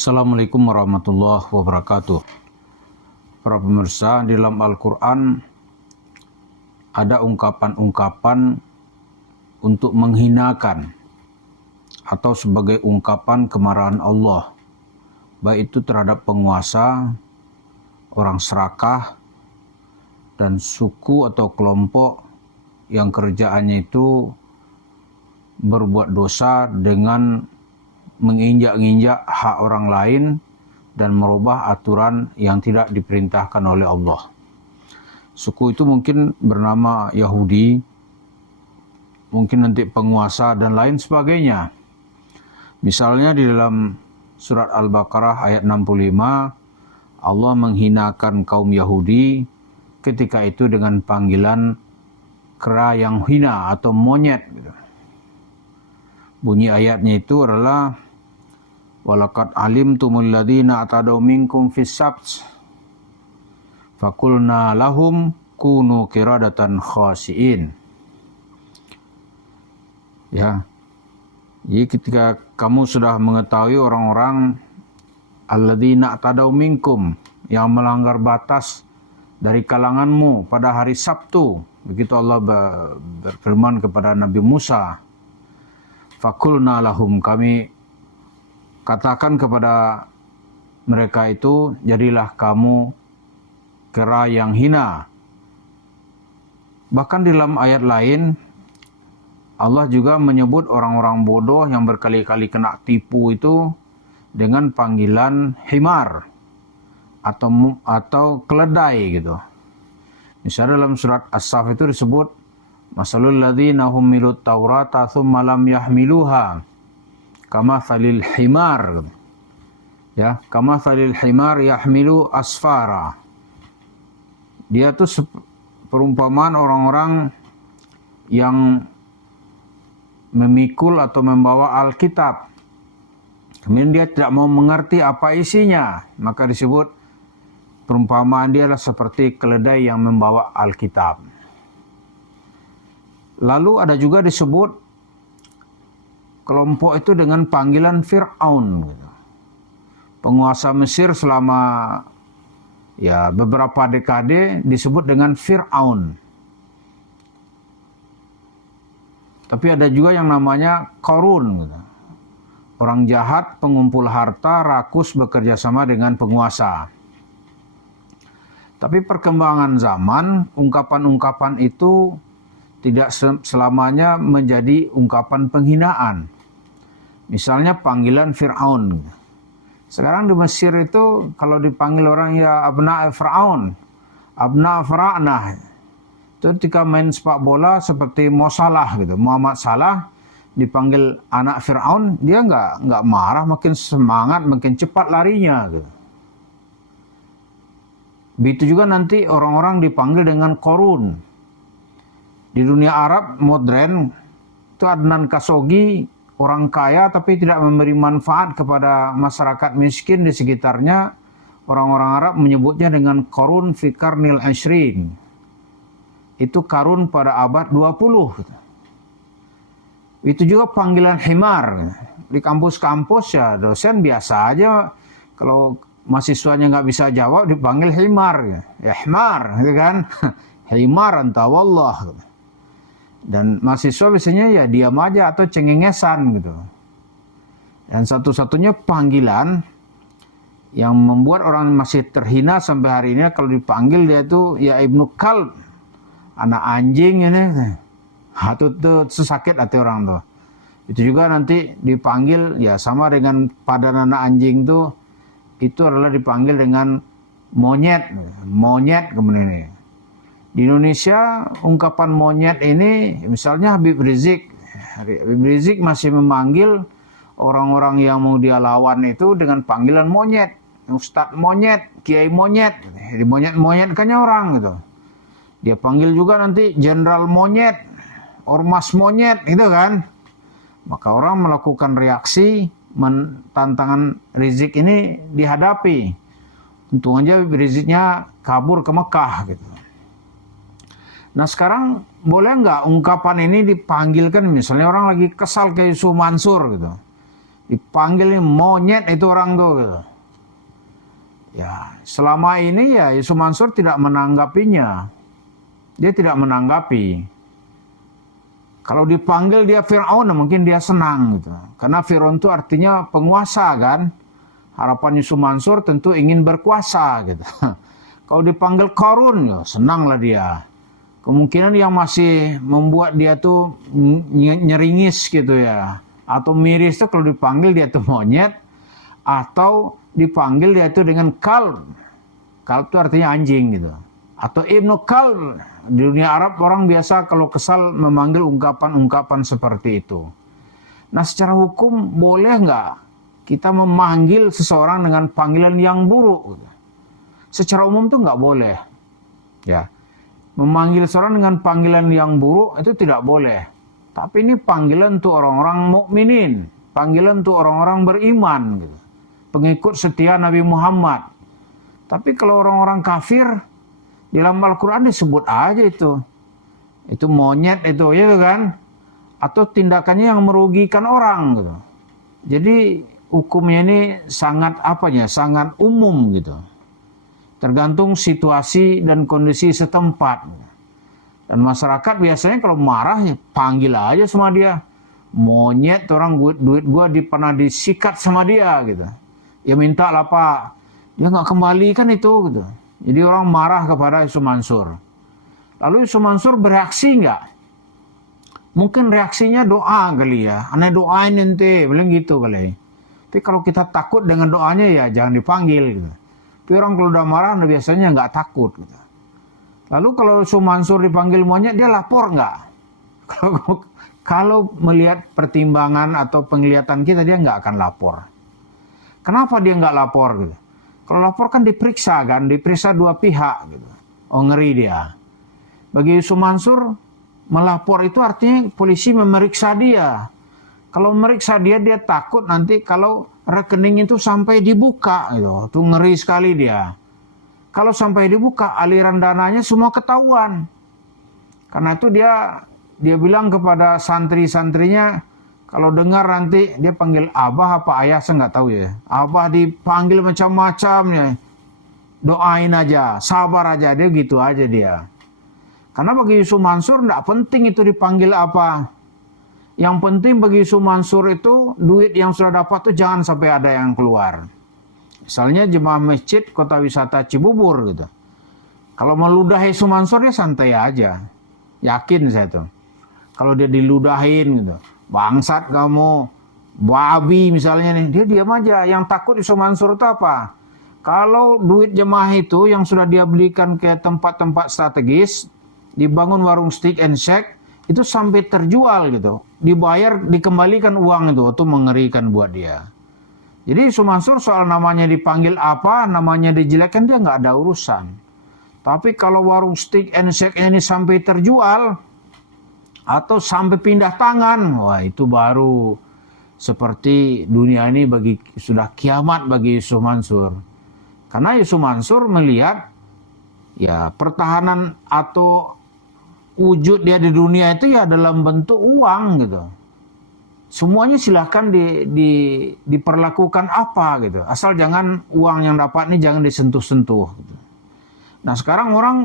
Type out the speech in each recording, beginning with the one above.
Assalamualaikum warahmatullahi wabarakatuh. Para pemirsa, di dalam Al-Quran ada ungkapan-ungkapan untuk menghinakan atau sebagai ungkapan kemarahan Allah, baik itu terhadap penguasa, orang serakah, dan suku atau kelompok yang kerjaannya itu berbuat dosa dengan menginjak-injak hak orang lain dan merubah aturan yang tidak diperintahkan oleh Allah. Suku itu mungkin bernama Yahudi, mungkin nanti penguasa dan lain sebagainya. Misalnya di dalam surat Al-Baqarah ayat 65, Allah menghinakan kaum Yahudi ketika itu dengan panggilan kera yang hina atau monyet. Bunyi ayatnya itu adalah walaqad alimtumul ladzina atadaw minkum fis sabt faqulna lahum kunu qiradatan khasiin. Ya. Jadi ketika kamu sudah mengetahui orang-orang alladzina atadaw minkum yang melanggar batas dari kalanganmu pada hari Sabtu, begitu Allah berfirman kepada Nabi Musa, faqulna lahum, kami katakan kepada mereka itu, jadilah kamu kera yang hina. Bahkan di dalam ayat lain, Allah juga menyebut orang-orang bodoh yang berkali-kali kena tipu itu dengan panggilan himar atau keledai gitu. Misalnya dalam surat As-Saff itu disebut masalul ladzina humilut taurata tsumma lam yahmiluha kamatsalil himar, ya, kamatsalil himar yahmilu asfara. Dia tuh perumpamaan orang-orang yang memikul atau membawa Alkitab, kemudian dia tidak mau mengerti apa isinya, maka disebut perumpamaan dia adalah seperti keledai yang membawa Alkitab. Lalu ada juga disebut kelompok itu dengan panggilan Fir'aun, penguasa Mesir selama beberapa dekade disebut dengan Fir'aun. Tapi ada juga yang namanya Qarun, orang jahat, pengumpul harta, rakus, bekerja sama dengan penguasa. Tapi perkembangan zaman, ungkapan-ungkapan itu tidak selamanya menjadi ungkapan penghinaan. Misalnya panggilan Fir'aun. Sekarang di Mesir itu kalau dipanggil orang ya abna Fir'aun, abna Fir'aunah. Itu ketika main sepak bola seperti Mo Salah gitu, Muhammad Salah dipanggil anak Fir'aun, dia nggak marah, makin semangat, makin cepat larinya gitu. Begitu juga nanti orang-orang dipanggil dengan Qarun. Di dunia Arab modern itu Adnan Khashoggi, orang kaya tapi tidak memberi manfaat kepada masyarakat miskin di sekitarnya. Orang-orang Arab menyebutnya dengan Qarun fi qarnil 20. Itu Qarun pada abad 20. Itu juga panggilan himar. Di kampus-kampus ya dosen biasa aja, kalau mahasiswanya nggak bisa jawab dipanggil himar. Ya himar, gitu kan. Himar anta wallah. Dan mahasiswa biasanya ya diam aja atau cengengesan gitu. Dan satu-satunya panggilan yang membuat orang masih terhina sampai hari ini kalau dipanggil dia itu ya Ibnu Kalb, anak anjing ini. Hatu tuh sesakit hati orang tuh. Itu juga nanti dipanggil ya sama dengan padan anak anjing tuh, itu adalah dipanggil dengan monyet. Monyet kemudian ini. Di Indonesia ungkapan monyet ini misalnya Habib Rizik. Habib Rizik masih memanggil orang-orang yang mau dia lawan itu dengan panggilan monyet. Ustadz monyet, Kiai monyet. Jadi monyet kan orang gitu. Dia panggil juga nanti Jenderal monyet, Ormas monyet gitu kan. Maka orang melakukan reaksi, tantangan Rizik ini dihadapi. Untung aja Habib Riziknya kabur ke Mekah gitu. Nah sekarang boleh nggak ungkapan ini dipanggilkan, misalnya orang lagi kesal ke Yusuf Mansur gitu. Dipanggil nih monyet itu orang tuh gitu. Ya, selama ini ya Yusuf Mansur tidak menanggapinya. Dia tidak menanggapi. Kalau dipanggil dia Fir'aun, mungkin dia senang gitu. Karena Fir'aun itu artinya penguasa kan. Harapan Yusuf Mansur tentu ingin berkuasa gitu. Kalau dipanggil Qarun, ya senanglah dia. Kemungkinan yang masih membuat dia tuh nyeringis gitu ya. Atau miris tuh kalau dipanggil dia tuh monyet. Atau dipanggil dia itu dengan kalb. Kalb itu artinya anjing gitu. Atau ibnu kalb. Di dunia Arab orang biasa kalau kesal memanggil ungkapan-ungkapan seperti itu. Nah secara hukum boleh nggak kita memanggil seseorang dengan panggilan yang buruk? Secara umum tuh nggak boleh. Ya, memanggil seseorang dengan panggilan yang buruk itu tidak boleh. Tapi ini panggilan untuk orang-orang mukminin, panggilan untuk orang-orang beriman gitu. Pengikut setia Nabi Muhammad. Tapi kalau orang-orang kafir, di dalam Al-Quran disebut aja itu. Itu monyet itu, ya kan? Atau tindakannya yang merugikan orang gitu. Jadi hukumnya ini sangat sangat umum gitu. Tergantung situasi dan kondisi setempat. Dan masyarakat biasanya kalau marah ya panggil aja sama dia. Monyet orang duit gua pernah disikat sama dia gitu. Ya minta lah Pak, dia nggak kembali kan itu gitu. Jadi orang marah kepada Yusuf Mansur. Lalu Yusuf Mansur bereaksi nggak? Mungkin reaksinya doa kali ya. Aneh doain ente, bilang gitu kali. Tapi kalau kita takut dengan doanya ya jangan dipanggil gitu. Tapi orang kalau udah marah biasanya nggak takut gitu. Lalu kalau Yusuf Mansur dipanggil monyet dia lapor nggak? Kalau melihat pertimbangan atau penglihatan kita dia nggak akan lapor. Kenapa dia nggak lapor gitu? Kalau lapor kan diperiksa dua pihak gitu. Oh ngeri dia. Bagi Yusuf Mansur melapor itu artinya polisi memeriksa dia. Kalau memeriksa dia takut nanti kalau rekening itu sampai dibuka gitu. Itu ngeri sekali dia. Kalau sampai dibuka aliran dananya semua ketahuan. Karena itu dia bilang kepada santri-santrinya, kalau dengar nanti dia panggil abah apa ayah saya nggak tahu ya. Abah dipanggil macam-macam ya. Doain aja, sabar aja, dia gitu aja dia. Karena bagi Yusuf Mansur tidak penting itu dipanggil apa. Yang penting bagi Yusuf Mansur itu duit yang sudah dapat itu jangan sampai ada yang keluar. Misalnya jemaah masjid kota wisata Cibubur gitu. Kalau meludahi Yusuf Mansur dia santai aja. Yakin saya tuh. Kalau dia diludahin gitu. Bangsat kamu, babi misalnya nih, dia diam aja. Yang takut Yusuf Mansur itu apa? Kalau duit jemaah itu yang sudah dia belikan ke tempat-tempat strategis, dibangun warung steak and shake, itu sampai terjual gitu. Dibayar, dikembalikan uang itu mengerikan buat dia. Jadi Yusuf Mansur soal namanya dipanggil apa, namanya dijelekkan dia nggak ada urusan. Tapi kalau warung steak and shake ini sampai terjual, atau sampai pindah tangan, wah itu baru seperti dunia ini sudah kiamat bagi Yusuf Mansur. Karena Yusuf Mansur melihat ya pertahanan atau wujud dia di dunia itu ya dalam bentuk uang gitu. Semuanya silahkan diperlakukan apa gitu. Asal jangan uang yang dapat ini jangan disentuh-sentuh gitu. Nah sekarang orang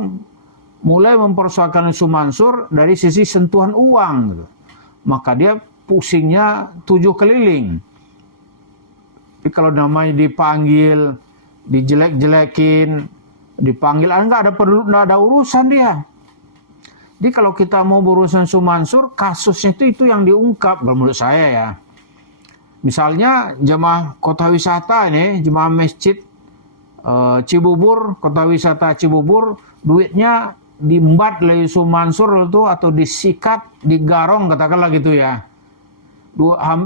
mulai mempersoalkan Yusuf Mansur dari sisi sentuhan uang gitu. Maka dia pusingnya 7 keliling. Tapi kalau namanya dipanggil, dijelek-jelekin, dipanggil, nggak ada urusan dia. Jadi kalau kita mau berurusan Yusuf Mansur, kasusnya itu yang diungkap kalau menurut saya ya. Misalnya jemaah kota wisata ini, jemaah masjid Cibubur, kota wisata Cibubur, duitnya diembat oleh Yusuf Mansur itu atau disikat, digarong katakanlah gitu ya.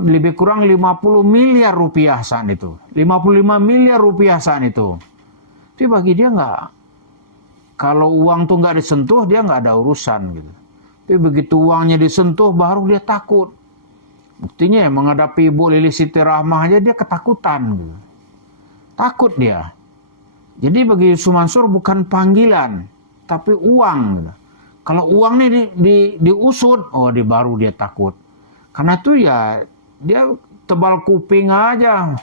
Lebih kurang 50 miliar rupiah saat itu. 55 miliar rupiah saat itu. Tapi bagi dia nggak. Kalau uang tuh nggak disentuh, dia nggak ada urusan gitu. Tapi begitu uangnya disentuh, baru dia takut. Buktinya ya, menghadapi Ibu Lili Siti Rahmah aja dia ketakutan gitu. Takut dia. Jadi bagi Yusuf Mansur bukan panggilan, tapi uang. Gitu. Kalau uang ini diusut, baru dia takut. Karena itu ya dia tebal kuping aja,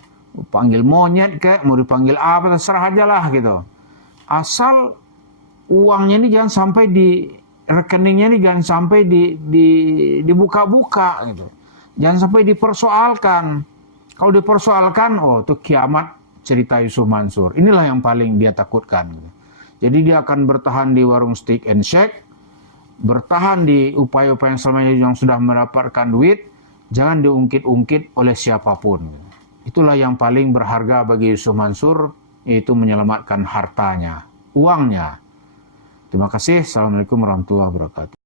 panggil monyet kayak, mau dipanggil apa, terserah aja lah gitu. Asal uangnya ini jangan sampai di rekeningnya ini jangan sampai dibuka-buka gitu. Jangan sampai dipersoalkan. Kalau dipersoalkan, oh itu kiamat cerita Yusuf Mansur. Inilah yang paling dia takutkan. Gitu. Jadi dia akan bertahan di warung steak and shake, bertahan di upaya-upaya yang selama ini yang sudah mendapatkan duit, jangan diungkit-ungkit oleh siapapun. Itulah yang paling berharga bagi Yusuf Mansur, yaitu menyelamatkan hartanya, uangnya. Terima kasih. Assalamualaikum warahmatullahi wabarakatuh.